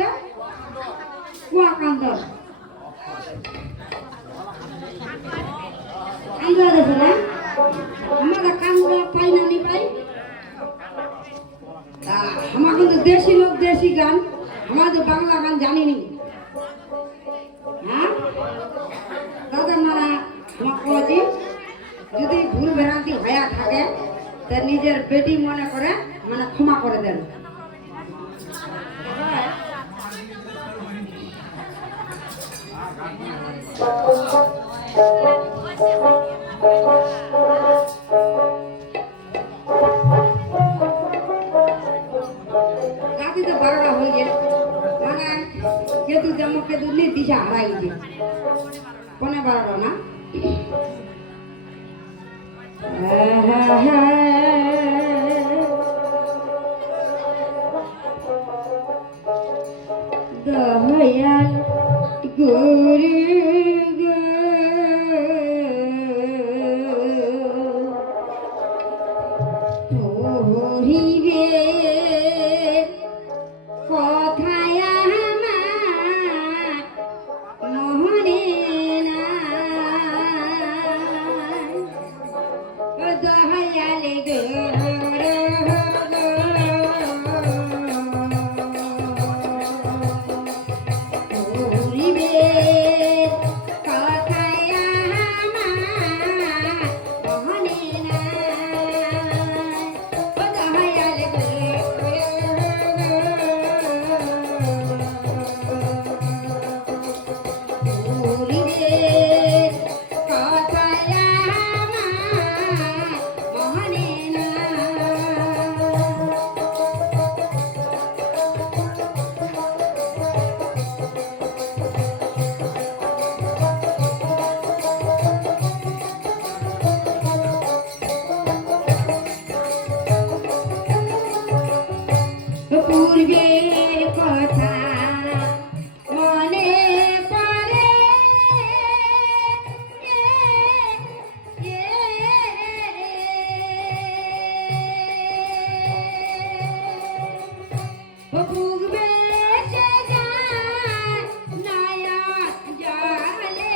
আছে কুয়াকান্ত কান্দা দেছে না আমরা কান্দা পাই না নি পাই আমার কিন্তু দেশি লোক দেশি গান আমাদের বাংলা গান জানিনি হ্যাঁ দাদা নানা আমার কজি যদি ভুল ভ্রান্তি হয়ে থাকে তা নিজের বেটি মনে করে মানে ক্ষমা করে দেন রাতে 12টা হয়ে গেল মানে কেতু যেমন কেতু দিশা হারাই গেছে 12:15 না দয়াল গুরু হরিবে কথায় আমার মোহনে না দয়াল হরিবে কথায় আমার মোহনে না পূর্বের কথা মনে পড়ে পূর্বে সে যায় নয়া জলে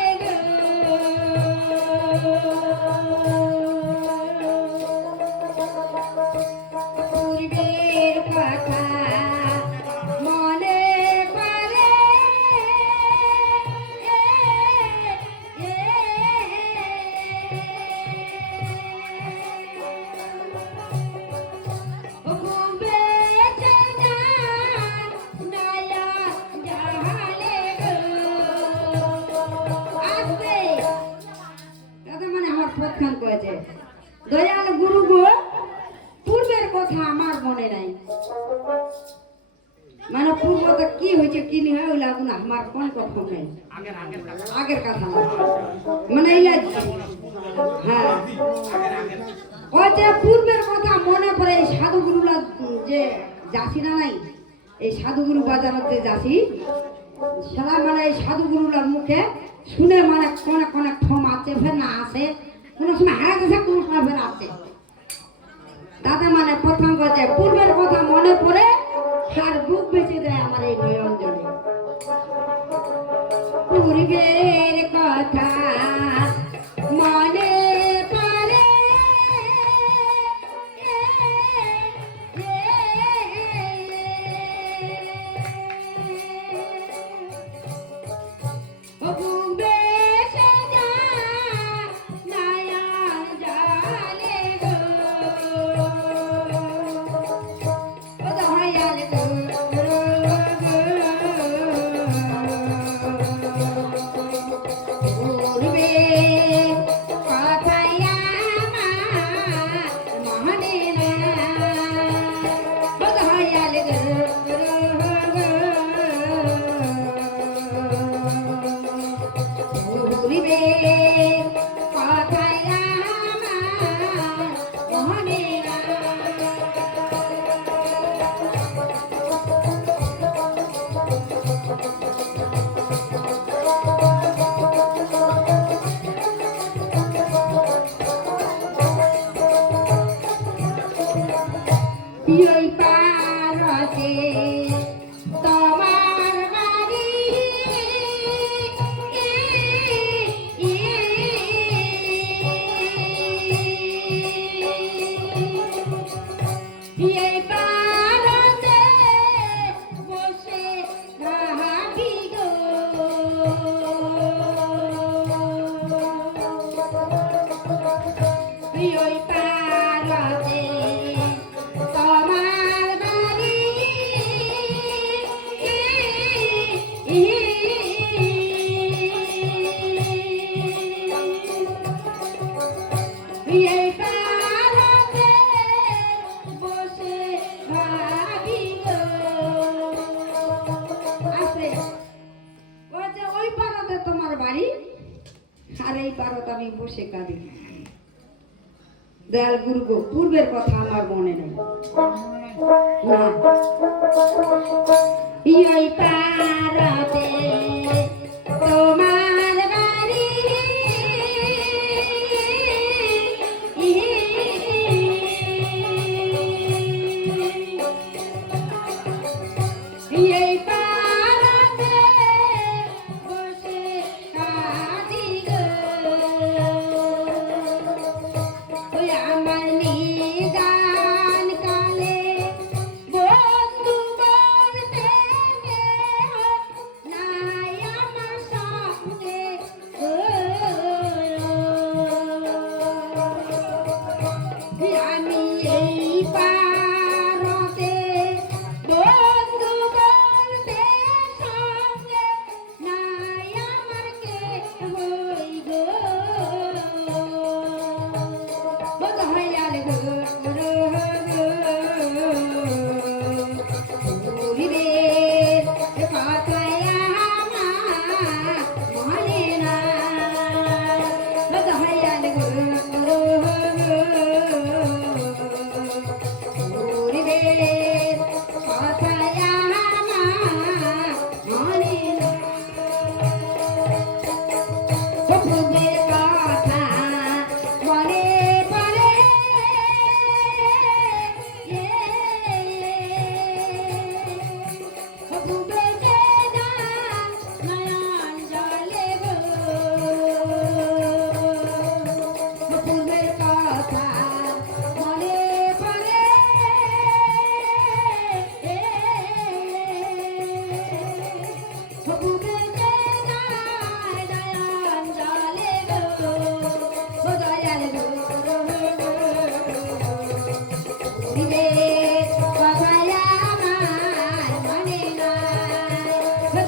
পূর্বের কথা দয়াল গুরু গো পূর্বের কথা আমার মনে নাই মানে পূর্বতে কি হয়েছে কি নি হয় ওইলা গুণ আমার কোন কথা নেই আগের কথা মানে হ্যাঁ ওই যে পূর্বের কথা মনে পড়ে এই সাধুগুরুরা যে যাসি না নাই এই সাধুগুরু বাজারতে যাসি সেটা মানে এই সাধুগুরুলার মুখে শুনে মানে কোনে কোনে ক্ষমা আছে ফের না আছে কোনো সময় হারা গেছে কোনো সময় ফের আছে দাদা মানে প্রথম কথা পূর্বের কথা মনে পড়ে তার বুক বেঁচে দেয় আমার এই নয়ঞ্জনে পূর্বের কথা মনে পড়ে Urbe পারত আমি বসে কাঁদি। দয়াল গুরু গো, পূর্বের কথা আমার মনে নেই। না এই পারাতে তোমার বাড়ি, এই পারাতে বসে কাঁদি গো, ওই আমার নিদান কালে বন্ধু বলতে নাই আমার সঙ্গে গো। আমি এই পারতে বন্ধু বলতে সঙ্গে নাই আমার কে হই গো। দয়াল গুরু গো, পূর্বের কথায় আমার মনে না। দয়াল গুরু গো, পূর্বের কথায় আমার মনে না। পূর্বের কথা মনে পড়ে, পূর্বে যে নয়ন জলে গো, পূর্বের কথা মনে পড়ে, পূর্বে যে নয়ন জলে গো, দয়াল গুরু পূর্বের কথায় আমার মনে নাই।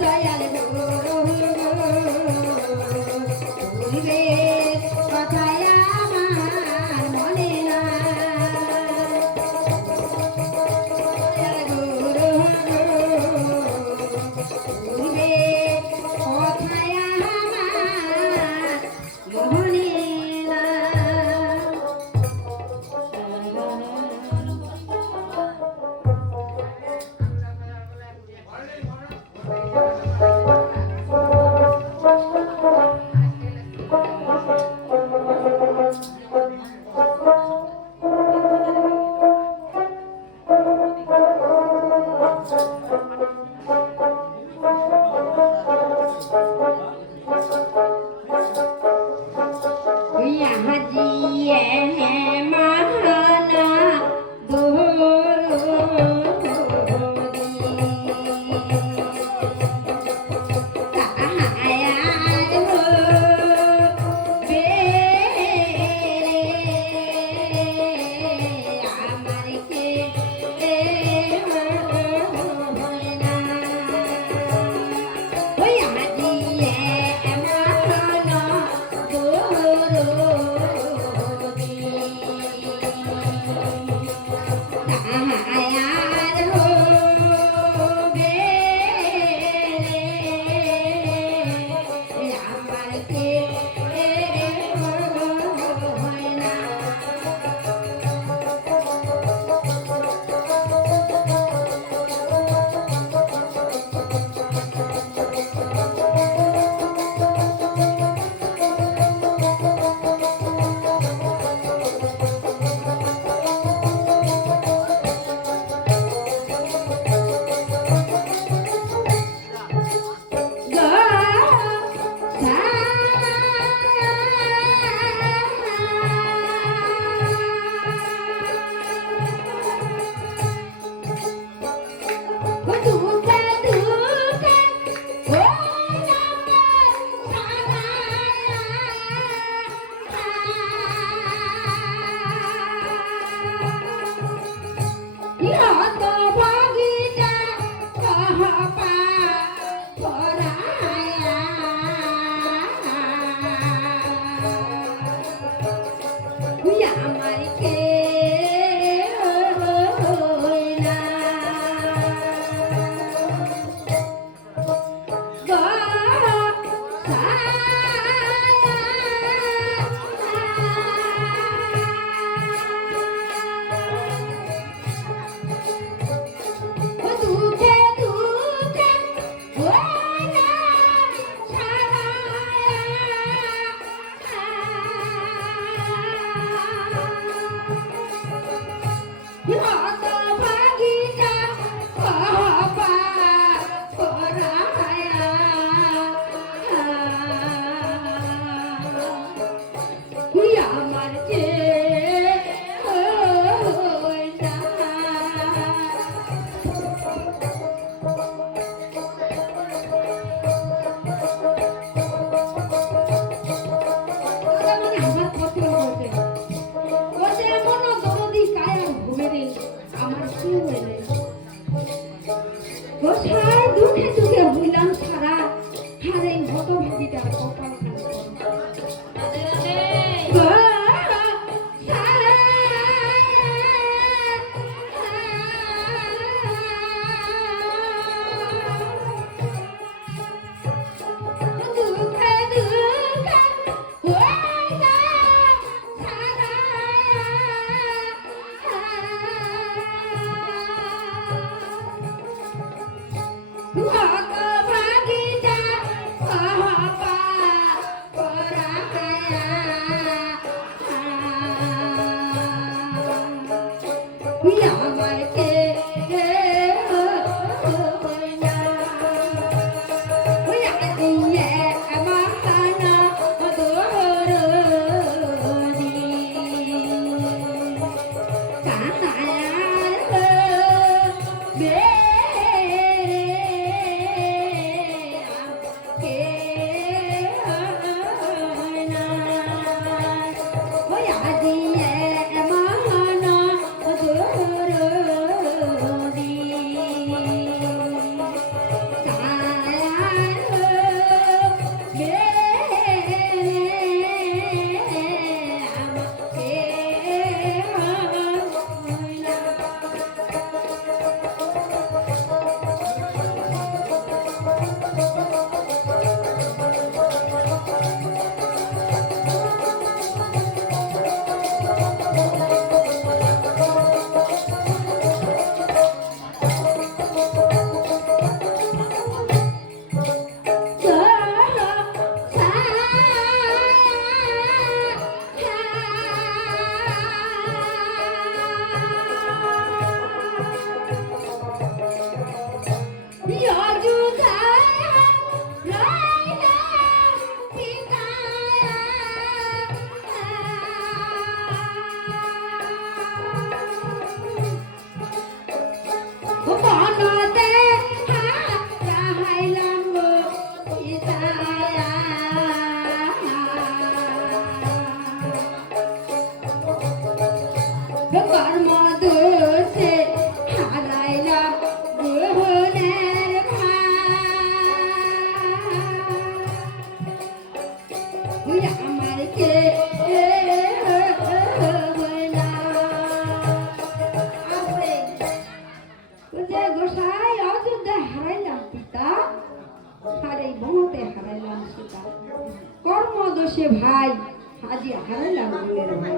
দয়াল গুরু পূর্বের কথায় আমার মনে নাই। দয়াল গুরু পূর্বের কথায় আমার মনে নাই। গোসাই দুঃখে দুঃখে হইলাম সারা আর এই হতভাগীটার কপাল কর্মদোষে ভাই আজি হারাইলাম গুণের ভাই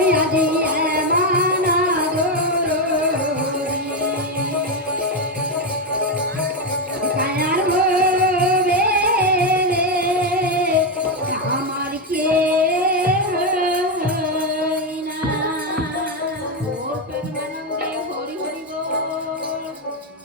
আজি